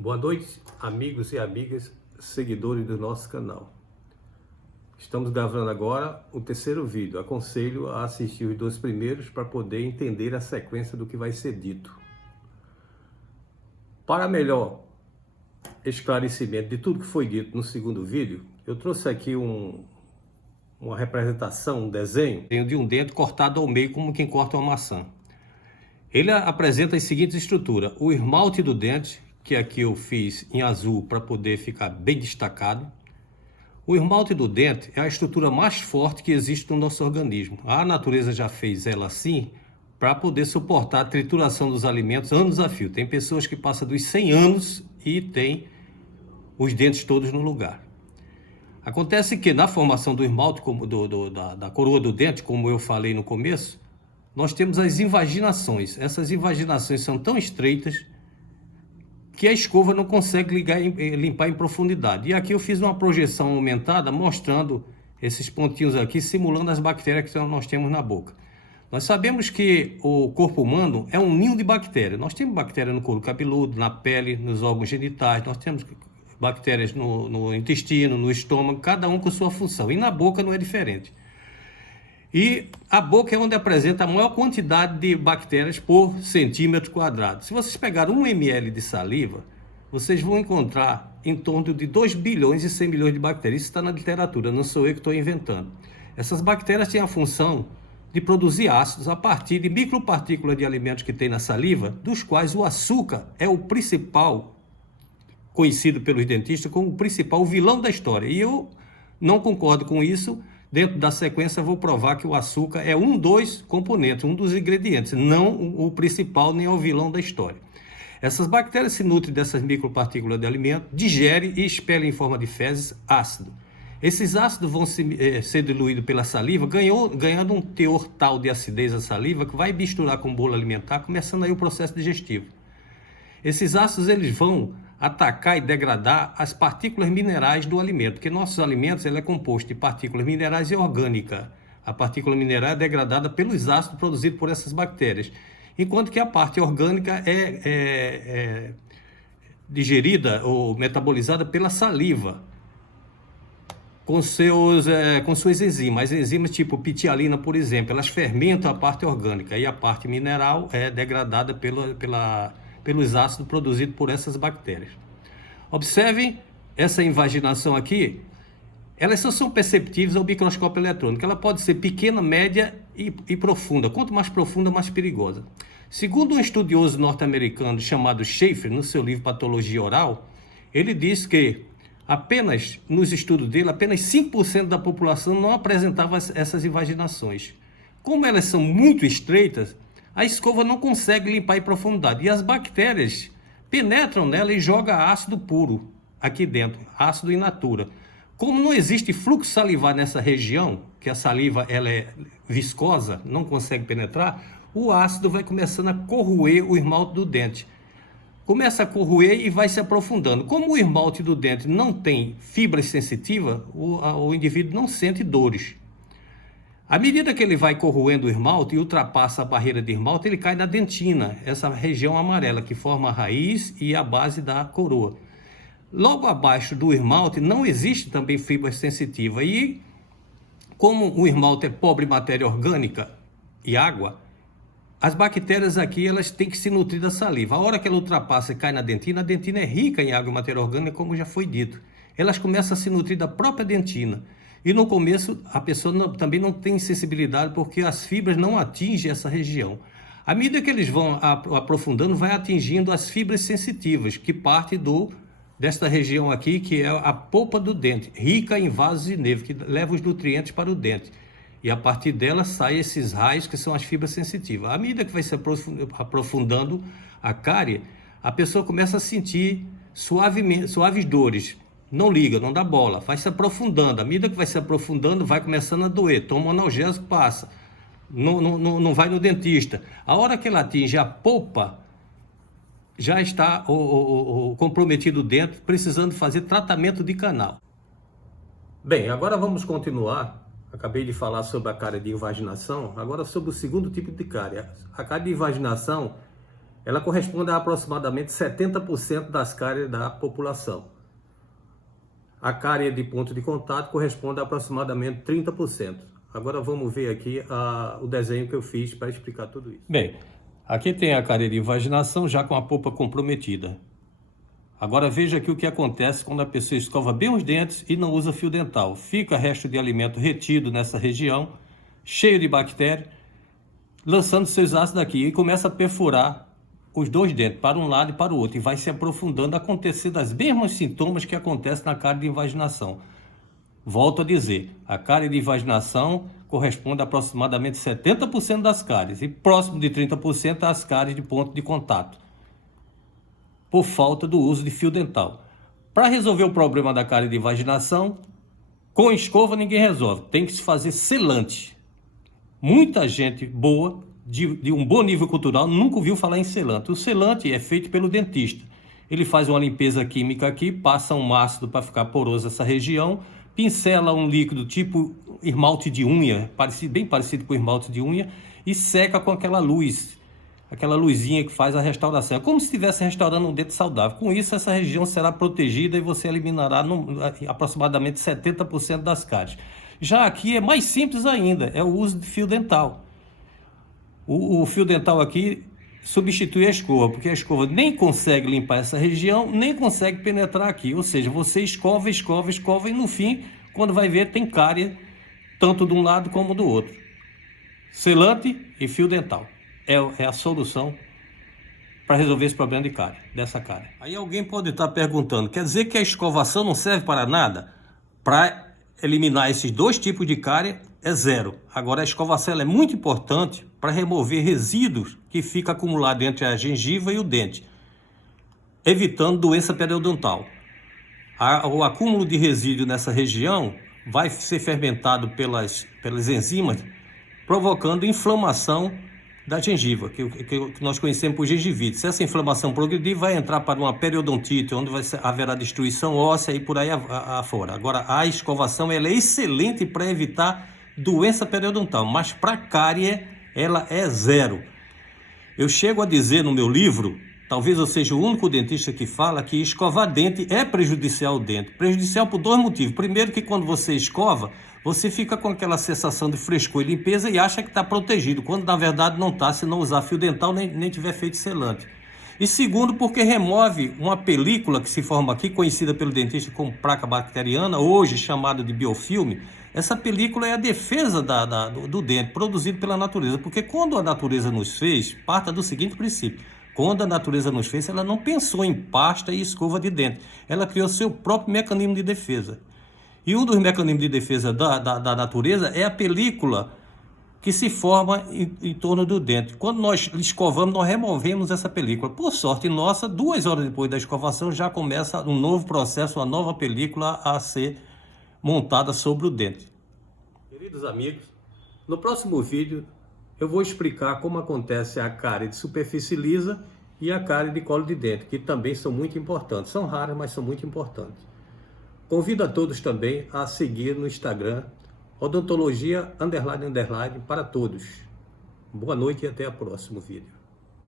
Boa noite, amigos e amigas, seguidores do nosso canal. Estamos gravando agora o terceiro vídeo. Aconselho a assistir os dois primeiros para poder entender a sequência do que vai ser dito. Para melhor esclarecimento de tudo que foi dito no segundo vídeo, eu trouxe aqui uma representação, um desenho de um dente cortado ao meio, como quem corta uma maçã. Ele apresenta as seguintes estruturas: o esmalte do dente, que aqui eu fiz em azul para poder ficar bem destacado. O esmalte do dente é a estrutura mais forte que existe no nosso organismo. A natureza já fez ela assim para poder suportar a trituração dos alimentos anos a fio. Tem pessoas que passam dos 100 anos e tem os dentes todos no lugar. Acontece que na formação do esmalte, da coroa do dente, como eu falei no começo, nós temos as invaginações. Essas invaginações são tão estreitas que a escova não consegue limpar em profundidade. E aqui eu fiz uma projeção aumentada mostrando esses pontinhos aqui, simulando as bactérias que nós temos na boca. Nós sabemos que o corpo humano é um ninho de bactérias. Nós temos bactérias no couro cabeludo, na pele, nos órgãos genitais, nós temos bactérias no intestino, no estômago, cada um com sua função. E na boca não é diferente. E a boca é onde apresenta a maior quantidade de bactérias por centímetro quadrado. Se vocês pegarem 1 ml de saliva, vocês vão encontrar em torno de 2 bilhões e 100 milhões de bactérias. Isso está na literatura, não sou eu que estou inventando. Essas bactérias têm a função de produzir ácidos a partir de micropartículas de alimentos que tem na saliva, dos quais o açúcar é o principal, conhecido pelos dentistas como o principal vilão da história. E eu não concordo com isso. Dentro da sequência, eu vou provar que o açúcar é um dos componentes, um dos ingredientes, não o principal nem o vilão da história. Essas bactérias se nutrem dessas micropartículas de alimento, digerem e expelem em forma de fezes ácido. Esses ácidos vão ser diluídos pela saliva, ganhando um teor tal de acidez a saliva que vai misturar com o bolo alimentar, começando aí o processo digestivo. Esses ácidos eles vão atacar e degradar as partículas minerais do alimento, porque nossos alimentos ele é composto de partículas minerais e orgânica. A partícula mineral é degradada pelos ácidos produzidos por essas bactérias, enquanto que a parte orgânica é digerida ou metabolizada pela saliva, com suas enzimas. As enzimas tipo pitialina, por exemplo, elas fermentam a parte orgânica e a parte mineral é degradada pelos ácidos produzidos por essas bactérias. Observem essa invaginação aqui. Elas só são perceptíveis ao microscópio eletrônico. Ela pode ser pequena, média e profunda. Quanto mais profunda, mais perigosa. Segundo um estudioso norte-americano chamado Schaefer, no seu livro Patologia Oral, ele diz que apenas, nos estudos dele, apenas 5% da população não apresentava essas invaginações. Como elas são muito estreitas, a escova não consegue limpar em profundidade. E as bactérias penetram nela e jogam ácido puro aqui dentro, ácido in natura. Como não existe fluxo salivar nessa região, que a saliva ela é viscosa, não consegue penetrar, o ácido vai começando a corroer o esmalte do dente. Começa a corroer e vai se aprofundando. Como o esmalte do dente não tem fibras sensitivas, o indivíduo não sente dores. À medida que ele vai corroendo o esmalte e ultrapassa a barreira de esmalte, ele cai na dentina, essa região amarela que forma a raiz e a base da coroa. Logo abaixo do esmalte não existe também fibra sensitiva e, como o esmalte é pobre em matéria orgânica e água, as bactérias aqui elas têm que se nutrir da saliva. A hora que ela ultrapassa e cai na dentina, a dentina é rica em água e matéria orgânica, como já foi dito. Elas começam a se nutrir da própria dentina. E no começo a pessoa também não tem sensibilidade porque as fibras não atingem essa região. À medida que eles vão aprofundando, vai atingindo as fibras sensitivas, que partem desta região aqui, que é a polpa do dente, rica em vasos e nervos, que leva os nutrientes para o dente. E a partir dela saem esses raios que são as fibras sensitivas. À medida que vai se aprofundando a cárie, a pessoa começa a sentir suaves dores. Não liga, não dá bola, vai se aprofundando. À medida que vai se aprofundando, vai começando a doer. Toma um analgésico, passa. Não vai no dentista. A hora que ela atinge a polpa, já está o comprometido dentro, precisando fazer tratamento de canal. Bem, agora vamos continuar. Acabei de falar sobre a cárie de invaginação, agora sobre o segundo tipo de cárie. A cárie de invaginação ela corresponde a aproximadamente 70% das cáries da população. A cárie de ponto de contato corresponde a aproximadamente 30%. Agora vamos ver aqui o desenho que eu fiz para explicar tudo isso. Bem, aqui tem a cárie de invaginação já com a polpa comprometida. Agora veja aqui o que acontece quando a pessoa escova bem os dentes e não usa fio dental. Fica resto de alimento retido nessa região, cheio de bactérias, lançando seus ácidos aqui e começa a perfurar os dois dentes, para um lado e para o outro, e vai se aprofundando, acontecendo os mesmos sintomas que acontecem na cárie de invaginação. Volto a dizer, a cárie de invaginação corresponde a aproximadamente 70% das cáries e próximo de 30% às cáries de ponto de contato, por falta do uso de fio dental. Para resolver o problema da cárie de invaginação, com escova ninguém resolve, tem que se fazer selante. Muita gente boa, de um bom nível cultural, nunca ouviu falar em selante. O selante é feito pelo dentista. Ele faz uma limpeza química aqui, passa um ácido para ficar poroso essa região, pincela um líquido tipo esmalte de unha, bem parecido com esmalte de unha, e seca com aquela luz, aquela luzinha que faz a restauração. É como se estivesse restaurando um dente saudável. Com isso, essa região será protegida e você eliminará aproximadamente 70% das cáries. Já aqui é mais simples ainda, é o uso de fio dental. O fio dental aqui substitui a escova, porque a escova nem consegue limpar essa região, nem consegue penetrar aqui. Ou seja, você escova e no fim, quando vai ver, tem cárie tanto de um lado como do outro. Selante e fio dental é a solução para resolver esse problema de cárie, dessa cárie. Aí alguém pode estar perguntando, quer dizer que a escovação não serve para nada? Para eliminar esses dois tipos de cárie é zero. Agora a escovação ela é muito importante para remover resíduos que ficam acumulados entre a gengiva e o dente, evitando doença periodontal. O acúmulo de resíduo nessa região vai ser fermentado pelas enzimas, provocando inflamação da gengiva, que nós conhecemos por gengivite. Se essa inflamação progredir, vai entrar para uma periodontite, onde haverá destruição óssea e por aí afora. Agora, a escovação ela é excelente para evitar doença periodontal, mas para cárie ela é zero. Eu chego a dizer no meu livro, talvez eu seja o único dentista que fala que escovar dente é prejudicial ao dente. Prejudicial por dois motivos. Primeiro, que quando você escova, você fica com aquela sensação de frescor e limpeza e acha que está protegido, quando na verdade não está, se não usar fio dental nem tiver feito selante. E segundo, porque remove uma película que se forma aqui, conhecida pelo dentista como placa bacteriana, hoje chamada de biofilme. Essa película é a defesa do dente, produzido pela natureza, porque quando a natureza nos fez, parta do seguinte princípio: quando a natureza nos fez, ela não pensou em pasta e escova de dente, ela criou seu próprio mecanismo de defesa. E um dos mecanismos de defesa da natureza é a película que se forma em torno do dente. Quando nós escovamos, nós removemos essa película. Por sorte nossa, 2 horas depois da escovação, já começa um novo processo, uma nova película a ser montada sobre o dente. Queridos amigos, no próximo vídeo eu vou explicar como acontece a cárie de superfície lisa e a cárie de colo de dente, que também são muito importantes. São raras, mas são muito importantes. Convido a todos também a seguir no Instagram, odontologia __ para todos. Boa noite e até o próximo vídeo.